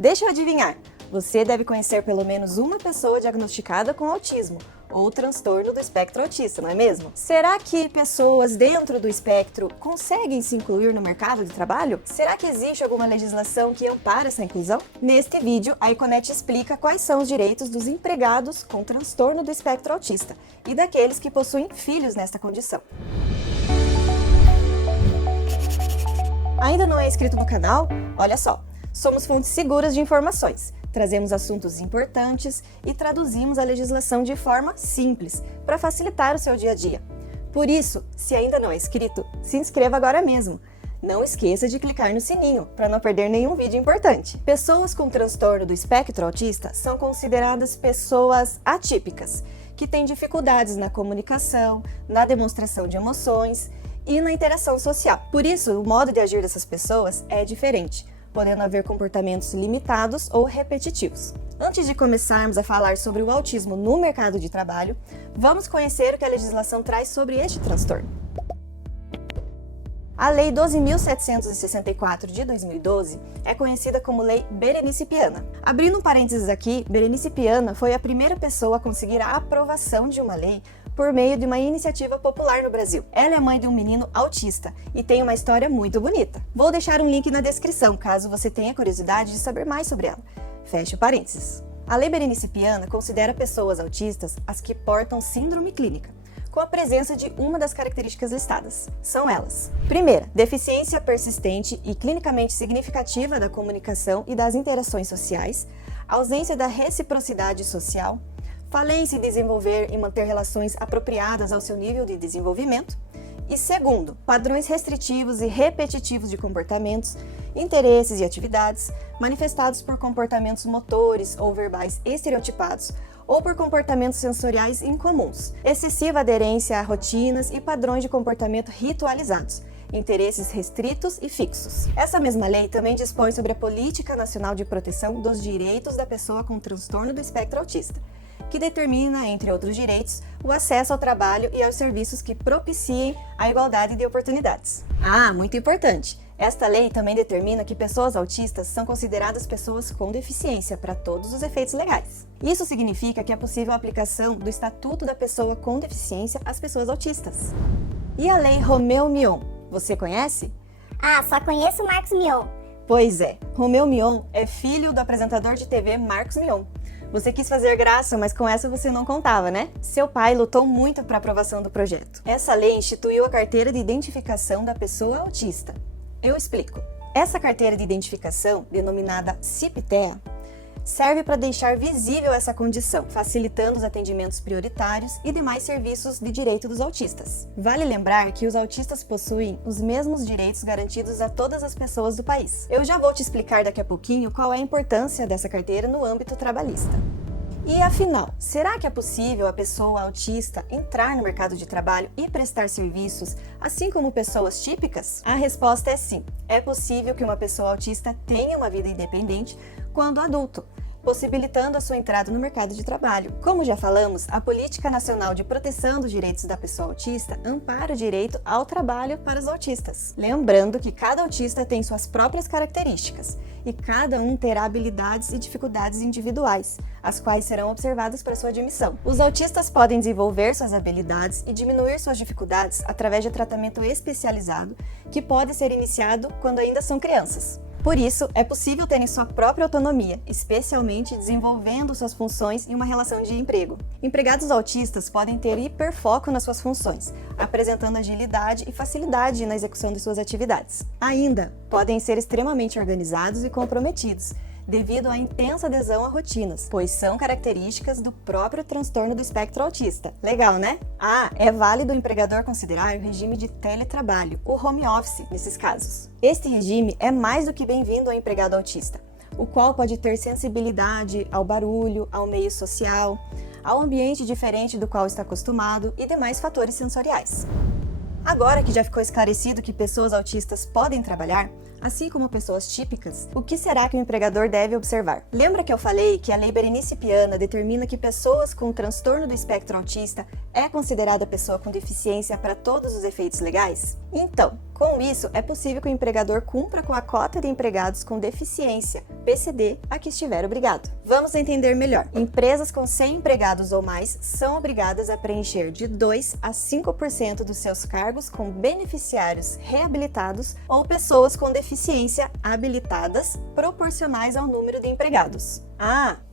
Deixa eu adivinhar, você deve conhecer pelo menos uma pessoa diagnosticada com autismo ou transtorno do espectro autista, não é mesmo? Será que pessoas dentro do espectro conseguem se incluir no mercado de trabalho? Será que existe alguma legislação que ampara essa inclusão? Neste vídeo, a Iconet explica quais são os direitos dos empregados com transtorno do espectro autista e daqueles que possuem filhos nesta condição. Ainda não é inscrito no canal? Olha só, somos fontes seguras de informações. Trazemos assuntos importantes e traduzimos a legislação de forma simples, para facilitar o seu dia a dia. Por isso, se ainda não é inscrito, se inscreva agora mesmo. Não esqueça de clicar no sininho, para não perder nenhum vídeo importante. Pessoas com transtorno do espectro autista são consideradas pessoas atípicas, que têm dificuldades na comunicação, na demonstração de emoções e na interação social. Por isso, o modo de agir dessas pessoas é diferente, podendo haver comportamentos limitados ou repetitivos. Antes de começarmos a falar sobre o autismo no mercado de trabalho, vamos conhecer o que a legislação traz sobre este transtorno. A Lei 12.764 de 2012 é conhecida como Lei Berenice Piana. Abrindo um parênteses aqui, Berenice Piana foi a primeira pessoa a conseguir a aprovação de uma lei por meio de uma iniciativa popular no Brasil. Ela é mãe de um menino autista e tem uma história muito bonita. Vou deixar um link na descrição, caso você tenha curiosidade de saber mais sobre ela. Feche o parênteses. A Lei Berenice Piana considera pessoas autistas as que portam síndrome clínica, com a presença de uma das características listadas. São elas: primeira, deficiência persistente e clinicamente significativa da comunicação e das interações sociais, ausência da reciprocidade social, falência em desenvolver e manter relações apropriadas ao seu nível de desenvolvimento. E segundo, padrões restritivos e repetitivos de comportamentos, interesses e atividades, manifestados por comportamentos motores ou verbais estereotipados ou por comportamentos sensoriais incomuns, excessiva aderência a rotinas e padrões de comportamento ritualizados, interesses restritos e fixos. Essa mesma lei também dispõe sobre a Política Nacional de Proteção dos Direitos da Pessoa com Transtorno do Espectro Autista, que determina, entre outros direitos, o acesso ao trabalho e aos serviços que propiciem a igualdade de oportunidades. Ah, muito importante! Esta lei também determina que pessoas autistas são consideradas pessoas com deficiência para todos os efeitos legais. Isso significa que é possível a aplicação do Estatuto da Pessoa com Deficiência às pessoas autistas. E a Lei Romeu Mion, você conhece? Ah, só conheço o Marcos Mion. Pois é, Romeu Mion é filho do apresentador de TV Marcos Mion. Você quis fazer graça, mas com essa você não contava, né? Seu pai lutou muito para a aprovação do projeto. Essa lei instituiu a Carteira de Identificação da Pessoa Autista. Eu explico. Essa carteira de identificação, denominada CIP-TEA, serve para deixar visível essa condição, facilitando os atendimentos prioritários e demais serviços de direito dos autistas. Vale lembrar que os autistas possuem os mesmos direitos garantidos a todas as pessoas do país. Eu já vou te explicar daqui a pouquinho qual é a importância dessa carteira no âmbito trabalhista. E afinal, será que é possível a pessoa autista entrar no mercado de trabalho e prestar serviços, assim como pessoas típicas? A resposta é sim. É possível que uma pessoa autista tenha uma vida independente quando adulto, possibilitando a sua entrada no mercado de trabalho. Como já falamos, a Política Nacional de Proteção dos Direitos da Pessoa Autista ampara o direito ao trabalho para os autistas. Lembrando que cada autista tem suas próprias características e cada um terá habilidades e dificuldades individuais, as quais serão observadas para sua admissão. Os autistas podem desenvolver suas habilidades e diminuir suas dificuldades através de tratamento especializado, que pode ser iniciado quando ainda são crianças. Por isso, é possível terem sua própria autonomia, especialmente desenvolvendo suas funções em uma relação de emprego. Empregados autistas podem ter hiperfoco nas suas funções, apresentando agilidade e facilidade na execução de suas atividades. Ainda, podem ser extremamente organizados e comprometidos, devido à intensa adesão a rotinas, pois são características do próprio transtorno do espectro autista. Legal, né? Ah, é válido o empregador considerar o regime de teletrabalho, o home office, nesses casos. Este regime é mais do que bem-vindo ao empregado autista, o qual pode ter sensibilidade ao barulho, ao meio social, ao ambiente diferente do qual está acostumado e demais fatores sensoriais. Agora que já ficou esclarecido que pessoas autistas podem trabalhar, assim como pessoas típicas, o que será que o empregador deve observar? Lembra que eu falei que a Lei Berenice Piana determina que pessoas com transtorno do espectro autista é considerada pessoa com deficiência para todos os efeitos legais? Então, Com isso, é possível que o empregador cumpra com a cota de empregados com deficiência, PCD, a que estiver obrigado. Vamos entender melhor. Empresas com 100 empregados ou mais são obrigadas a preencher de 2 a 5% dos seus cargos com beneficiários reabilitados ou pessoas com deficiência habilitadas proporcionais ao número de empregados.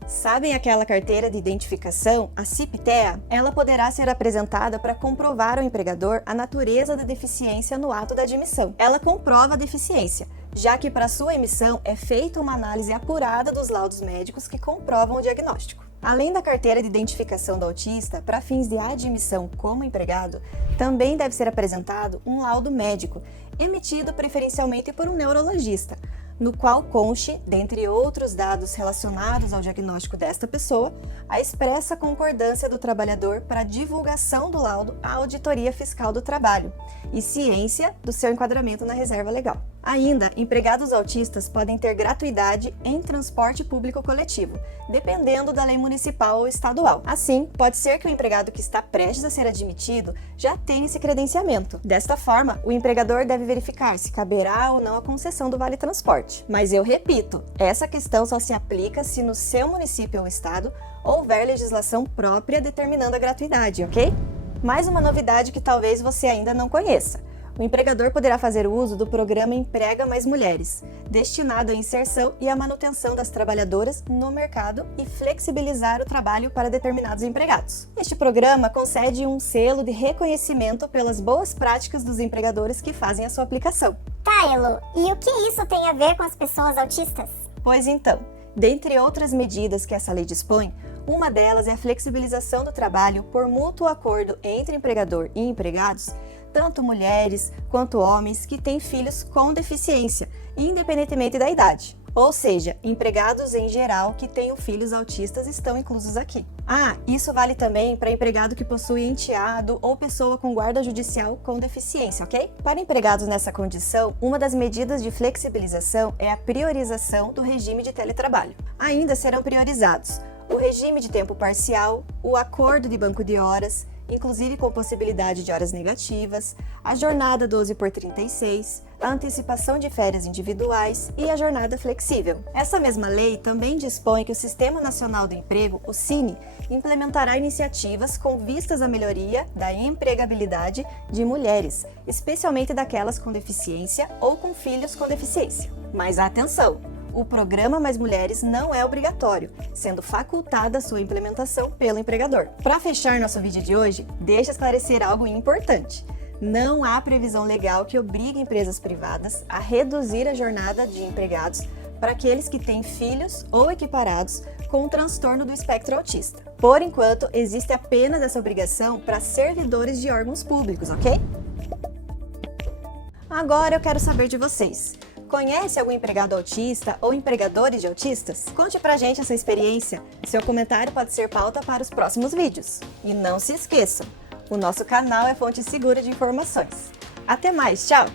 Sabem aquela carteira de identificação, a CIP-TEA? Ela poderá ser apresentada para comprovar ao empregador a natureza da deficiência no ato da admissão. Ela comprova a deficiência, já que para sua emissão é feita uma análise apurada dos laudos médicos que comprovam o diagnóstico. Além da carteira de identificação do autista, para fins de admissão como empregado, também deve ser apresentado um laudo médico, emitido preferencialmente por um neurologista, no qual conste, dentre outros dados relacionados ao diagnóstico desta pessoa, a expressa concordância do trabalhador para a divulgação do laudo à Auditoria Fiscal do Trabalho e ciência do seu enquadramento na reserva legal. Ainda, empregados autistas podem ter gratuidade em transporte público coletivo, dependendo da lei municipal ou estadual. Assim, pode ser que o empregado que está prestes a ser admitido já tenha esse credenciamento. Desta forma, o empregador deve verificar se caberá ou não a concessão do Vale Transporte. Mas eu repito, essa questão só se aplica se no seu município ou estado houver legislação própria determinando a gratuidade, ok? Mais uma novidade que talvez você ainda não conheça. O empregador poderá fazer uso do programa Emprega Mais Mulheres, destinado à inserção e à manutenção das trabalhadoras no mercado e flexibilizar o trabalho para determinados empregados. Este programa concede um selo de reconhecimento pelas boas práticas dos empregadores que fazem a sua aplicação. Tá, Elo, e o que isso tem a ver com as pessoas autistas? Pois então, dentre outras medidas que essa lei dispõe, uma delas é a flexibilização do trabalho por mútuo acordo entre empregador e empregados, tanto mulheres quanto homens que têm filhos com deficiência, independentemente da idade. Ou seja, empregados em geral que tenham filhos autistas estão inclusos aqui. Isso vale também para empregado que possui enteado ou pessoa com guarda judicial com deficiência, ok? Para empregados nessa condição, uma das medidas de flexibilização é a priorização do regime de teletrabalho. Ainda serão priorizados o regime de tempo parcial, o acordo de banco de horas, inclusive com possibilidade de horas negativas, a jornada 12x36, a antecipação de férias individuais e a jornada flexível. Essa mesma lei também dispõe que o Sistema Nacional do Emprego, o SINE, implementará iniciativas com vistas à melhoria da empregabilidade de mulheres, especialmente daquelas com deficiência ou com filhos com deficiência. Mas atenção! O programa Mais Mulheres não é obrigatório, sendo facultada a sua implementação pelo empregador. Para fechar nosso vídeo de hoje, deixa esclarecer algo importante. Não há previsão legal que obrigue empresas privadas a reduzir a jornada de empregados para aqueles que têm filhos ou equiparados com um transtorno do espectro autista. Por enquanto, existe apenas essa obrigação para servidores de órgãos públicos, ok? Agora eu quero saber de vocês. Conhece algum empregado autista ou empregadores de autistas? Conte pra gente essa experiência. Seu comentário pode ser pauta para os próximos vídeos. E não se esqueçam, o nosso canal é fonte segura de informações. Até mais, tchau!